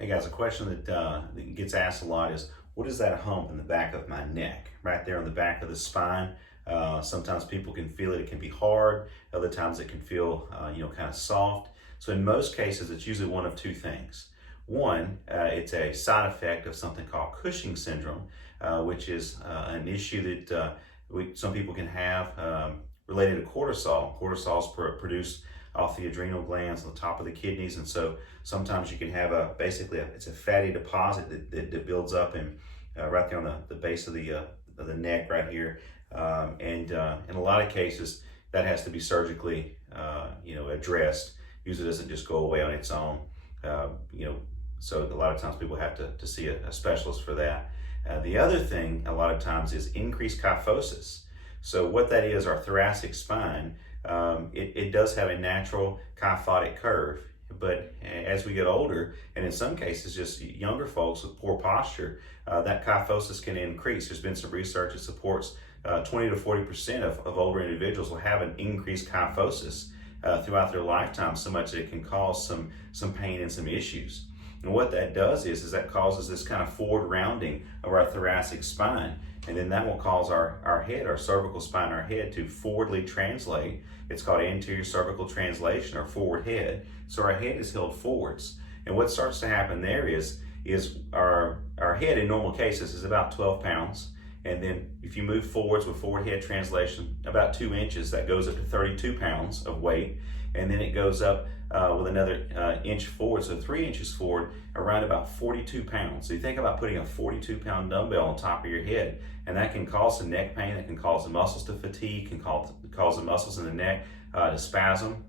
Hey guys, a question that gets asked a lot is, what is that hump in the back of my neck? Right there on the back of the spine. Sometimes people can feel it. It can be hard. Other times it can feel, kind of soft. So in most cases, it's usually one of two things. One, it's a side effect of something called Cushing syndrome, which is an issue that some people can have related to cortisol. Cortisol is produced off the adrenal glands on the top of the kidneys, and so sometimes you can have it's a fatty deposit that builds up and right there on the base of the neck right here, and in a lot of cases that has to be surgically addressed. Usually doesn't just go away on its own. So a lot of times people have to see a specialist for that. The other thing a lot of times is increased kyphosis. So what that is, our thoracic spine, it does have a natural kyphotic curve, but as we get older, and in some cases just younger folks with poor posture, that kyphosis can increase. There's been some research that supports 20 to 40% of older individuals will have an increased kyphosis throughout their lifetime, so much that it can cause some pain and some issues. And what that does is that causes this kind of forward rounding of our thoracic spine. And then that will cause our head, our cervical spine, our head to forwardly translate. It's called anterior cervical translation or forward head. So our head is held forwards. And what starts to happen there is our head in normal cases is about 12 pounds. And then if you move forwards with forward head translation, about 2 inches, that goes up to 32 pounds of weight. And then it goes up with another inch forward, so 3 inches forward, around about 42 pounds. So you think about putting a 42-pound dumbbell on top of your head, and that can cause some neck pain, that can cause the muscles to fatigue, can cause the muscles in the neck to spasm.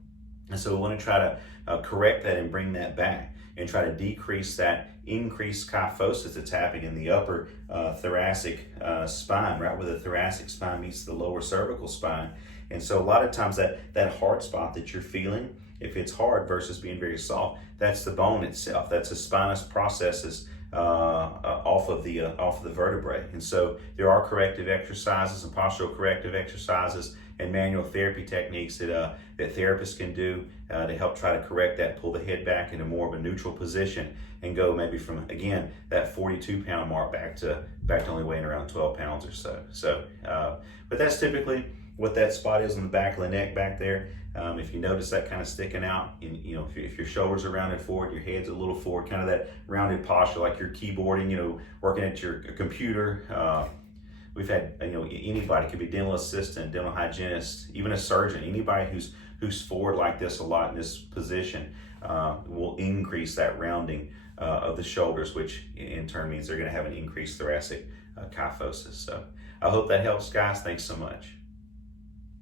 And so we want to try to correct that and bring that back and try to decrease that increased kyphosis that's happening in the upper thoracic spine, right where the thoracic spine meets the lower cervical spine. And so a lot of times that hard spot that you're feeling, if it's hard versus being very soft, that's the bone itself. That's the spinous processes off of the vertebrae. And so there are corrective exercises and postural corrective exercises and manual therapy techniques that therapists can do to help try to correct that, pull the head back into more of a neutral position and go maybe from, again, that 42-pound mark back to only weighing around 12 pounds or so. But that's typically what that spot is on the back of the neck back there. If you notice that kind of sticking out, if your shoulders are rounded forward, your head's a little forward, kind of that rounded posture like you're keyboarding, working at your computer. We've had, anybody, could be dental assistant, dental hygienist, even a surgeon, anybody who's forward like this a lot in this position will increase that rounding of the shoulders, which in turn means they're going to have an increased thoracic kyphosis. So I hope that helps, guys. Thanks so much.